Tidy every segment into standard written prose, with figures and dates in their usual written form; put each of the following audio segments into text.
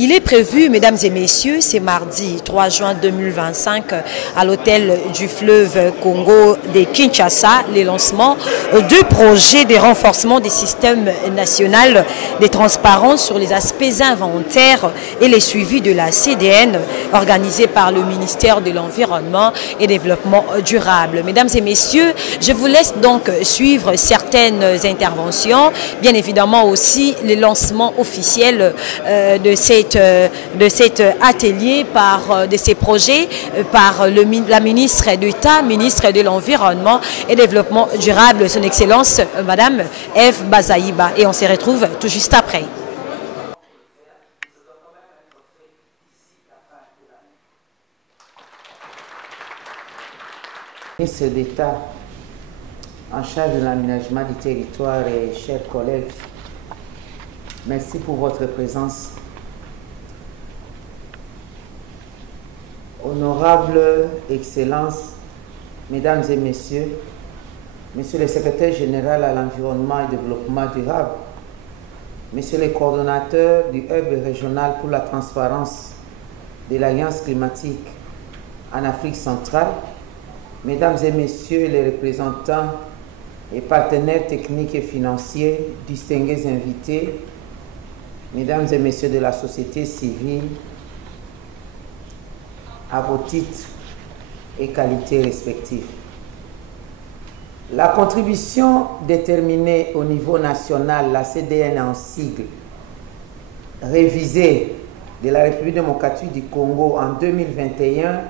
Il est prévu, mesdames et messieurs, c'est mardi 3 juin 2025 à l'hôtel du fleuve Congo de Kinshasa, les lancements du projet de renforcement des systèmes nationaux de transparence sur les aspects inventaires et les suivis de la CDN organisé par le ministère de l'Environnement et Développement durable. Mesdames et messieurs, je vous laisse donc suivre certaines interventions, bien évidemment aussi les lancements officiels de cet atelier, de ces projets, par la ministre d'État, ministre de l'Environnement et Développement durable, son Excellence, Madame Eve Bazaïba. Et on se retrouve tout juste après. Ministre d'État en charge de l'aménagement du territoire et chers collègues, merci pour votre présence. Honorable Excellence, Mesdames et Messieurs, Monsieur le Secrétaire général à l'Environnement et Développement durable, Monsieur le coordonnateur du Hub régional pour la transparence de l'Alliance climatique en Afrique centrale, Mesdames et Messieurs les représentants et partenaires techniques et financiers, distingués invités, Mesdames et Messieurs de la société civile, à vos titres et qualités respectifs. La contribution déterminée au niveau national, la CDN en sigle, révisée de la République démocratique du Congo en 2021,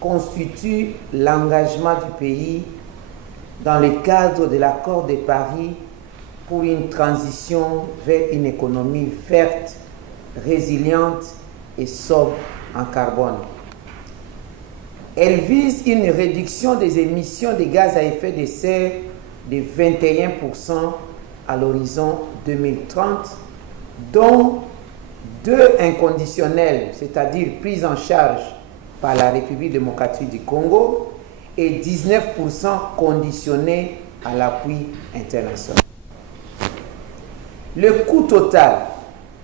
constitue l'engagement du pays dans le cadre de l'accord de Paris pour une transition vers une économie verte, résiliente et sobre en carbone. Elle vise une réduction des émissions de gaz à effet de serre de 21% à l'horizon 2030, dont 2 inconditionnels, c'est-à-dire prise en charge par la République démocratique du Congo, et 19% conditionnés à l'appui international. Le coût total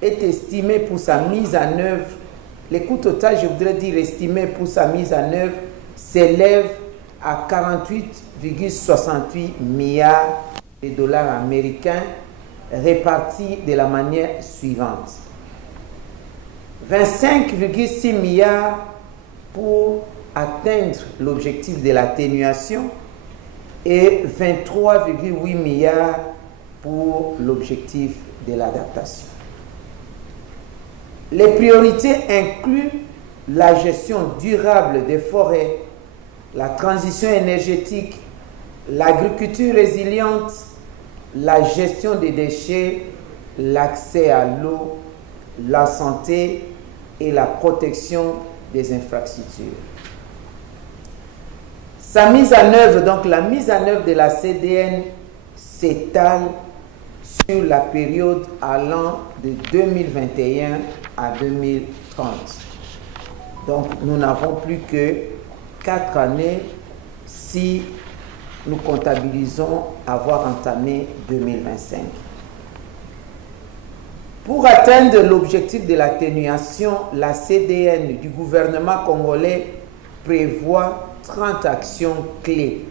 est estimé pour sa mise en œuvre. Le coût total, je voudrais dire estimé pour sa mise en œuvre, s'élève à 48,68 milliards de dollars américains, répartis de la manière suivante. 25,6 milliards pour atteindre l'objectif de l'atténuation et 23,8 milliards pour l'objectif de l'adaptation. Les priorités incluent la gestion durable des forêts, la transition énergétique, l'agriculture résiliente, la gestion des déchets, l'accès à l'eau, la santé et la protection des infrastructures. Sa mise en œuvre, donc la mise en œuvre de la CDN s'étale sur la période allant de 2021 à 2030. Donc nous n'avons plus que 4 années si nous comptabilisons avoir entamé 2025. Pour atteindre l'objectif de l'atténuation, la CDN du gouvernement congolais prévoit 30 actions clés,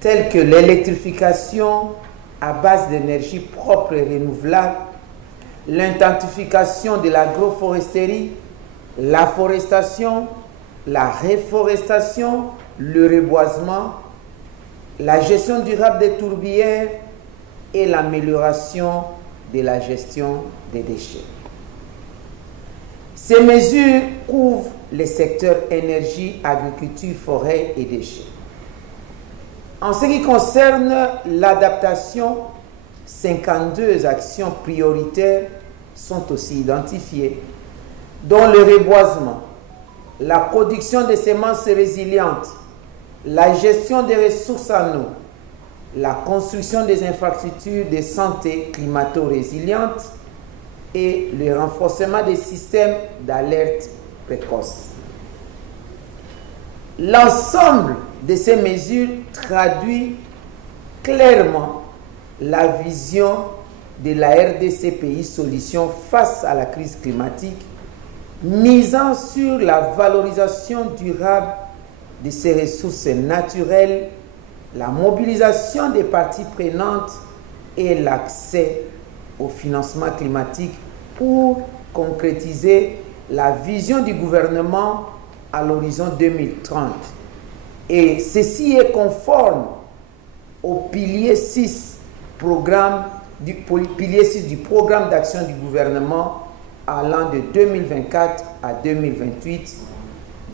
telles que l'électrification à base d'énergie propre et renouvelable, l'intensification de l'agroforesterie, la forestation, la reforestation, le reboisement, la gestion durable des tourbières et l'amélioration de la gestion des déchets. Ces mesures couvrent les secteurs énergie, agriculture, forêt et déchets. En ce qui concerne l'adaptation, 52 actions prioritaires sont aussi identifiées, dont le reboisement, la production de semences résilientes, la gestion des ressources en eau, la construction des infrastructures de santé climato-résilientes et le renforcement des systèmes d'alerte précoce. L'ensemble de ces mesures traduit clairement la vision de la RDC Pays Solutions face à la crise climatique, misant sur la valorisation durable de ces ressources naturelles, la mobilisation des parties prenantes et l'accès au financement climatique pour concrétiser la vision du gouvernement à l'horizon 2030. Et ceci est conforme au pilier 6 du programme d'action du gouvernement allant de 2024 à 2028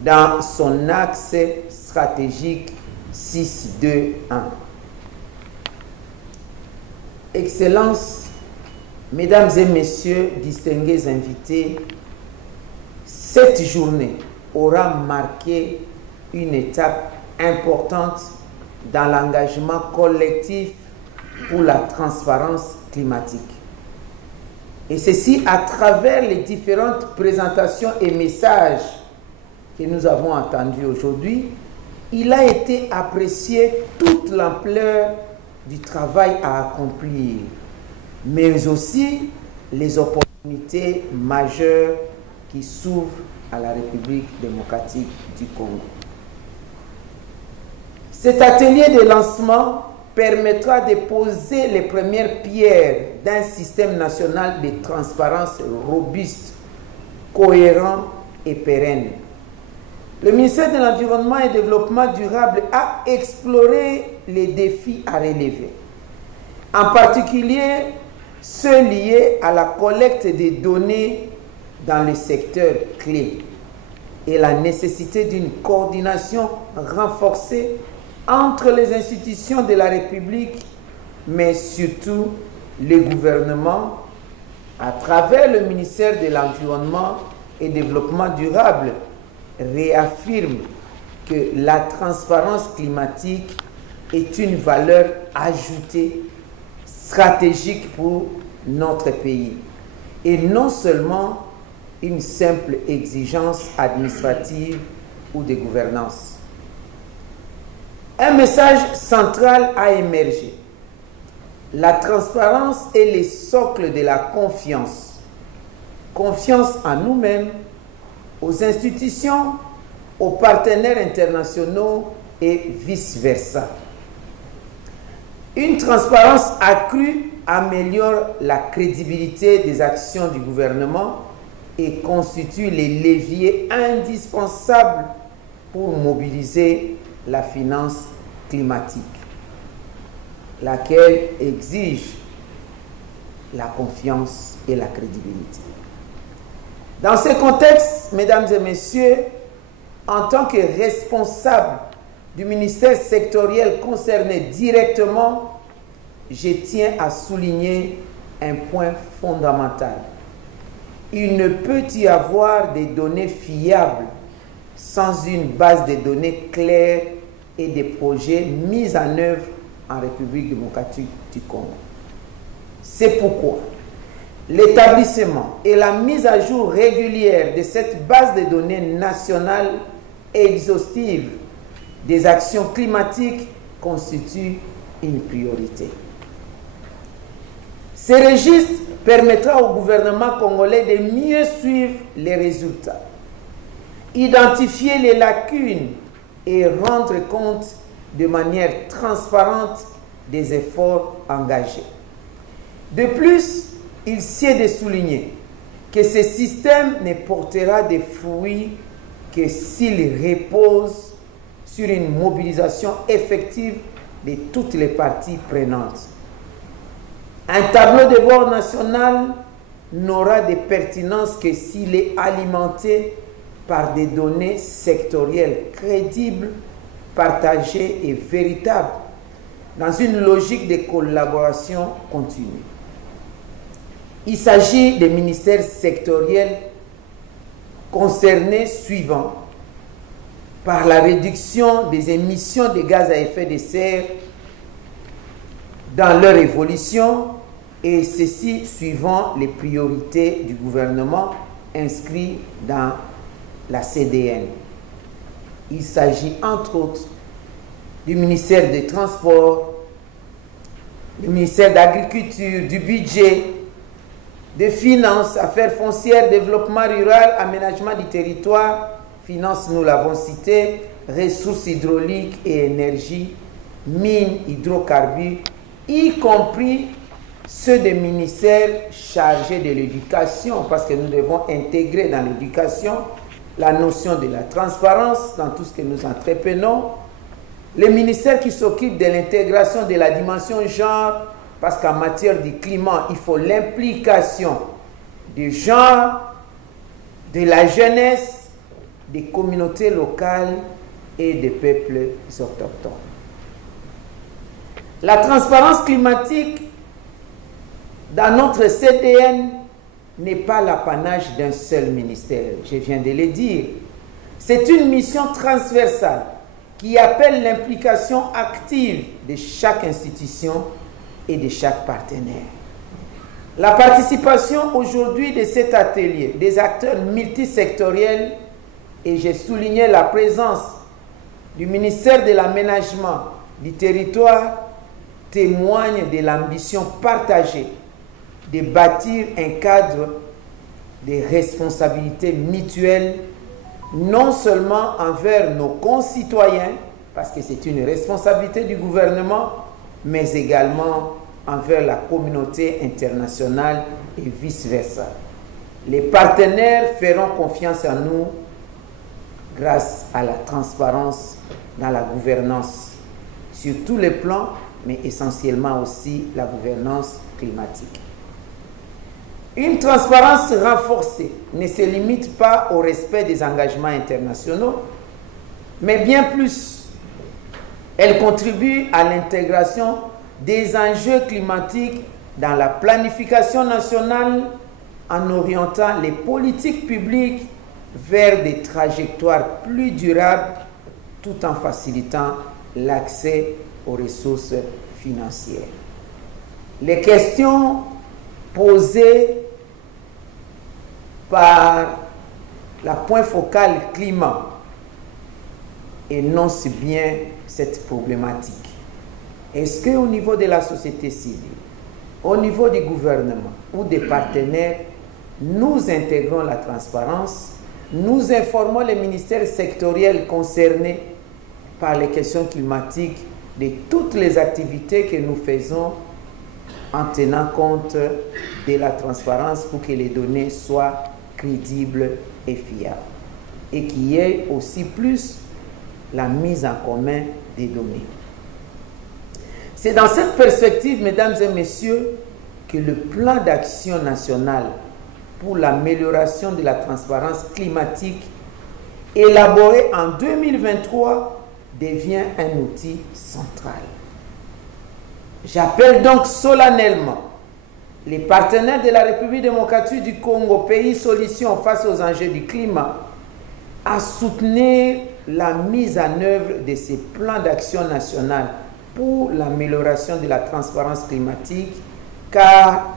dans son axe stratégique 6.2.1. Excellences, Mesdames et Messieurs, distingués invités, cette journée aura marqué une étape importante dans l'engagement collectif pour la transparence climatique. Et ceci à travers les différentes présentations et messages que nous avons entendus aujourd'hui, il a été apprécié toute l'ampleur du travail à accomplir, mais aussi les opportunités majeures qui s'ouvrent à la République démocratique du Congo. Cet atelier de lancement permettra de poser les premières pierres d'un système national de transparence robuste, cohérent et pérenne. Le ministère de l'Environnement et du Développement durable a exploré les défis à relever, en particulier ceux liés à la collecte des données dans les secteurs clés et la nécessité d'une coordination renforcée entre les institutions de la République, mais surtout les gouvernements, à travers le ministère de l'Environnement et du Développement durable, réaffirme que la transparence climatique est une valeur ajoutée stratégique pour notre pays et non seulement une simple exigence administrative ou de gouvernance. Un message central a émergé. La transparence est le socle de la confiance. Confiance en nous-mêmes, aux institutions, aux partenaires internationaux et vice-versa. Une transparence accrue améliore la crédibilité des actions du gouvernement et constitue les leviers indispensables pour mobiliser la finance climatique, laquelle exige la confiance et la crédibilité. Dans ce contexte, mesdames et messieurs, en tant que responsable du ministère sectoriel concerné directement, je tiens à souligner un point fondamental. Il ne peut y avoir des données fiables sans une base de données claire et des projets mis en œuvre en République démocratique du Congo. C'est pourquoi l'établissement et la mise à jour régulière de cette base de données nationale exhaustive des actions climatiques constitue une priorité. Ce registre permettra au gouvernement congolais de mieux suivre les résultats, identifier les lacunes et rendre compte de manière transparente des efforts engagés. De plus, il sied de souligner que ce système ne portera des fruits que s'il repose sur une mobilisation effective de toutes les parties prenantes. Un tableau de bord national n'aura de pertinence que s'il est alimenté par des données sectorielles crédibles, partagées et véritables, dans une logique de collaboration continue. Il s'agit des ministères sectoriels concernés suivants: par la réduction des émissions de gaz à effet de serre dans leur évolution, et ceci suivant les priorités du gouvernement inscrites dans la CDN. Il s'agit entre autres du ministère des Transports, le ministère d'Agriculture, du Budget, des Finances, Affaires foncières, Développement rural, Aménagement du territoire, Finances, nous l'avons cité, Ressources hydrauliques et énergie, Mines, hydrocarbures, y compris ceux des ministères chargés de l'éducation, parce que nous devons intégrer dans l'éducation la notion de la transparence dans tout ce que nous entreprenons, les ministères qui s'occupent de l'intégration de la dimension genre, parce qu'en matière de climat, il faut l'implication du genre, de la jeunesse, des communautés locales et des peuples autochtones. La transparence climatique dans notre CDN n'est pas l'apanage d'un seul ministère, je viens de le dire. C'est une mission transversale qui appelle l'implication active de chaque institution et de chaque partenaire. La participation aujourd'hui de cet atelier, des acteurs multisectoriels, et j'ai souligné la présence du ministère de l'Aménagement du territoire, témoigne de l'ambition partagée de bâtir un cadre de responsabilités mutuelles, non seulement envers nos concitoyens, parce que c'est une responsabilité du gouvernement, mais également envers la communauté internationale et vice-versa. Les partenaires feront confiance en nous grâce à la transparence dans la gouvernance, sur tous les plans, mais essentiellement aussi la gouvernance climatique. Une transparence renforcée ne se limite pas au respect des engagements internationaux, mais bien plus. Elle contribue à l'intégration des enjeux climatiques dans la planification nationale en orientant les politiques publiques vers des trajectoires plus durables tout en facilitant l'accès aux ressources financières. Les questions posées par la point focal climat énoncent bien cette problématique. Est-ce qu'au niveau de la société civile, au niveau du gouvernement ou des partenaires, nous intégrons la transparence, nous informons les ministères sectoriels concernés par les questions climatiques de toutes les activités que nous faisons en tenant compte de la transparence pour que les données soient crédibles et fiables. Et qu'il y ait aussi plus la mise en commun des données. C'est dans cette perspective, mesdames et messieurs, que le plan d'action national pour l'amélioration de la transparence climatique, élaboré en 2023, devient un outil central. J'appelle donc solennellement les partenaires de la République démocratique du Congo, pays solution face aux enjeux du climat, à soutenir la mise en œuvre de ces plans d'action national pour l'amélioration de la transparence climatique, car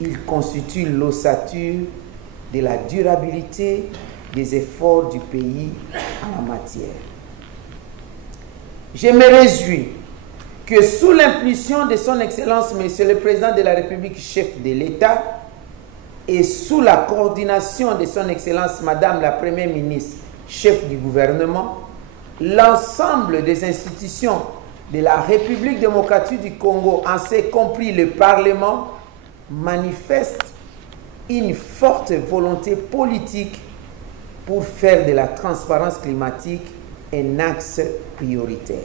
il constitue l'ossature de la durabilité des efforts du pays en la matière. Je me réjouis que sous l'impulsion de son Excellence, Monsieur le Président de la République, chef de l'État, et sous la coordination de son Excellence, Madame la Première ministre, chef du gouvernement, l'ensemble des institutions de la République démocratique du Congo, en ce compris le Parlement, manifestent une forte volonté politique pour faire de la transparence climatique un axe prioritaire.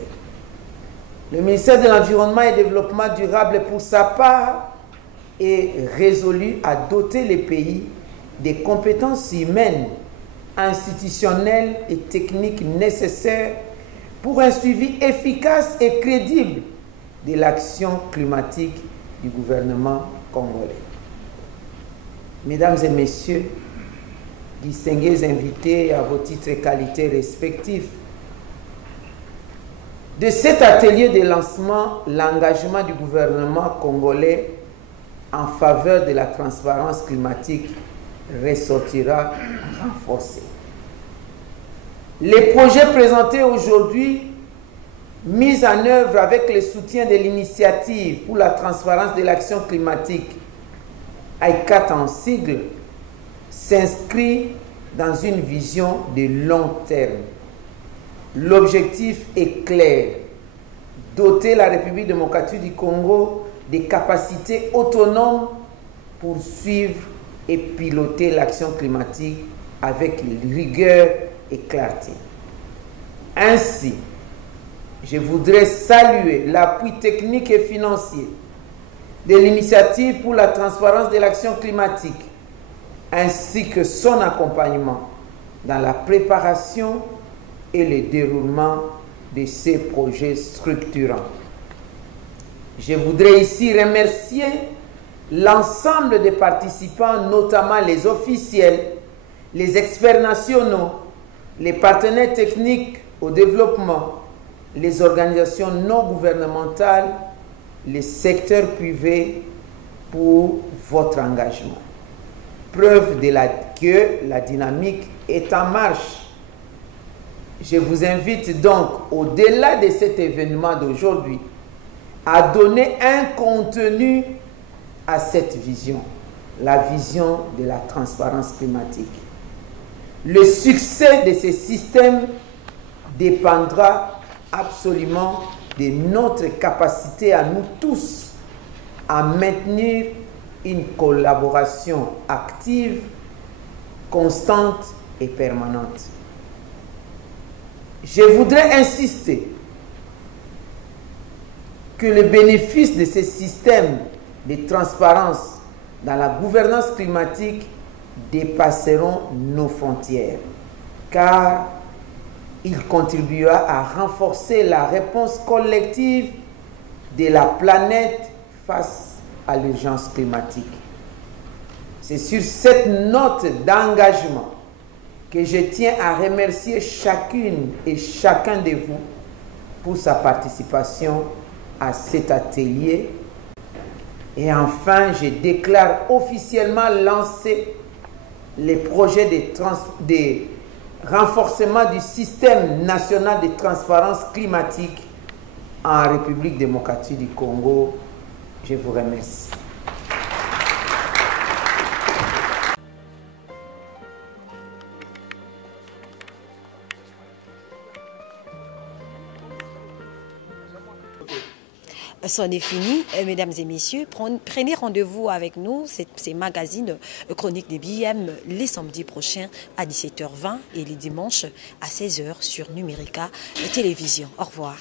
Le ministère de l'Environnement et du Développement durable, pour sa part, est résolu à doter les pays des compétences humaines, institutionnelles et techniques nécessaires pour un suivi efficace et crédible de l'action climatique du gouvernement congolais. Mesdames et messieurs, distingués invités à vos titres et qualités respectifs, de cet atelier de lancement, l'engagement du gouvernement congolais en faveur de la transparence climatique ressortira renforcé. Les projets présentés aujourd'hui mise en œuvre avec le soutien de l'initiative pour la transparence de l'action climatique, ICAT en sigle, s'inscrit dans une vision de long terme. L'objectif est clair: doter la République démocratique du Congo des capacités autonomes pour suivre et piloter l'action climatique avec rigueur et clarté. Ainsi, je voudrais saluer l'appui technique et financier de l'initiative pour la transparence de l'action climatique, ainsi que son accompagnement dans la préparation et le déroulement de ces projets structurants. Je voudrais ici remercier l'ensemble des participants, notamment les officiels, les experts nationaux, les partenaires techniques au développement, les organisations non gouvernementales, les secteurs privés pour votre engagement. Preuve que la dynamique est en marche. Je vous invite donc, au-delà de cet événement d'aujourd'hui, à donner un contenu à cette vision, la vision de la transparence climatique. Le succès de ces systèmes dépendra absolument de notre capacité à nous tous à maintenir une collaboration active, constante et permanente. Je voudrais insister que les bénéfices de ces systèmes de transparence dans la gouvernance climatique dépasseront nos frontières, car il contribuera à renforcer la réponse collective de la planète face à l'urgence climatique. C'est sur cette note d'engagement que je tiens à remercier chacune et chacun de vous pour sa participation à cet atelier. Et enfin, je déclare officiellement lancer les projets de renforcement du système national de transparence climatique en République démocratique du Congo. Je vous remercie. C'en est fini, mesdames et messieurs. Prenez rendez-vous avec nous, ces magazines chroniques des BM, les samedis prochains à 17h20 et les dimanches à 16h sur Numérica Télévision. Au revoir.